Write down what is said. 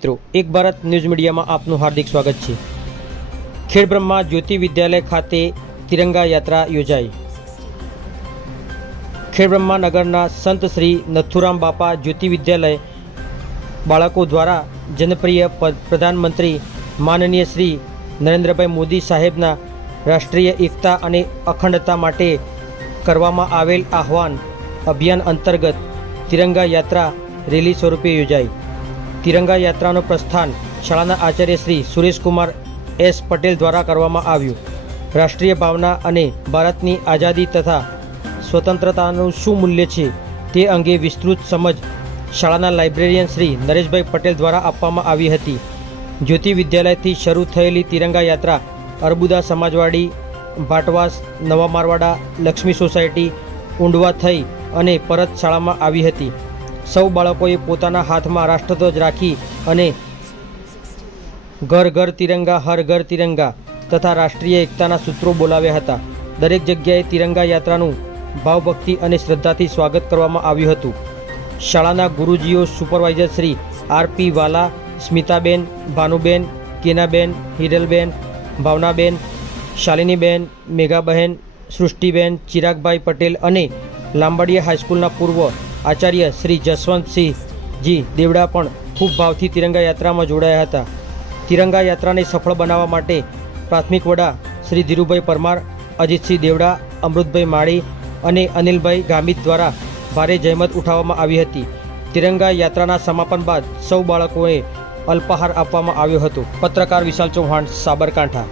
મિત્રો, એક ભારત ન્યૂઝ મીડિયામાં આપનું હાર્દિક સ્વાગત છે। ખેડબ્રહ્મા જ્યોતિ વિદ્યાલય ખાતે તિરંગા યાત્રા યોજાઈ। ખેડબ્રહ્મા નગરના સંત શ્રી નથુરામ બાપા જ્યોતિ વિદ્યાલય બાળકો દ્વારા જનપ્રિય પ્રધાનમંત્રી માનનીય શ્રી નરેન્દ્રભાઈ મોદી સાહેબના રાષ્ટ્રીય એકતા અને અખંડતા માટે કરવામાં આવેલ આહ્વાન અભિયાન અંતર્ગત તિરંગા યાત્રા રેલી સ્વરૂપે યોજાઈ। तिरंगा यात्राનું प्रस्थान शाळाના आचार्य श्री सुरेश कुमार एस पटेल द्वारा કરવામાં આવ્યું। राष्ट्रीय भावना અને ભારતની આઝાદી તથા સ્વતંત્રતાનું શું મૂલ્ય છે તે અંગે વિસ્તૃત સમજ શાળાના લાઇબ્રેરિયન શ્રી નરેશભાઈ પટેલ દ્વારા આપવામાં આવી હતી। જ્યોતિ વિદ્યાલયથી શરૂ થયેલી તિરંગા યાત્રા અર્બુદા સમાજવાડી, ભાટવાસ, નવા મારવાડા, લક્ષ્મી સોસાયટી, ઊંડવા થઈ અને પરત શાળામાં આવી હતી। સૌ બાળકોએ પોતાના હાથમાં રાષ્ટ્રધ્વજ રાખી અને ઘર ઘર તિરંગા હર ઘર તિરંગા તથા રાષ્ટ્રીય એકતાના સૂત્રો બોલાવ્યા હતા। દરેક જગ્યાએ તિરંગા યાત્રાનું ભાવભક્તિ અને શ્રદ્ધાથી સ્વાગત કરવામાં આવ્યું હતું। શાળાના ગુરુજીઓ સુપરવાઇઝર શ્રી આર.પી. વાલા, સ્મિતાબેન, ભાનુબેન, કેનાબેન, હિરલબેન, ભાવનાબેન, શાલિનીબેન, મેઘાબહેન, સૃષ્ટિબેન, ચિરાગભાઈ પટેલ અને લાંબડિયા હાઈસ્કૂલના પૂર્વ आचार्य श्री जसवंतसिंह जी देवड़ा पण खूब भावथी तिरंगा यात्रा में जोड़ाया था। तिरंगा यात्रा ने सफल बनावा माटे प्राथमिक वडा श्री धीरुभाई परमार, अजीतसिंह देवड़ा, अमृतभाई माड़ी अने अनिलभाई गामित द्वारा भारे जहमत उठाववामां आवी हती। तिरंगा यात्राना समापन बाद सौ बाळकोए अल्पाहार आपवामां आव्यो हतो। पत्रकार विशाल चौहान, साबरकांठा।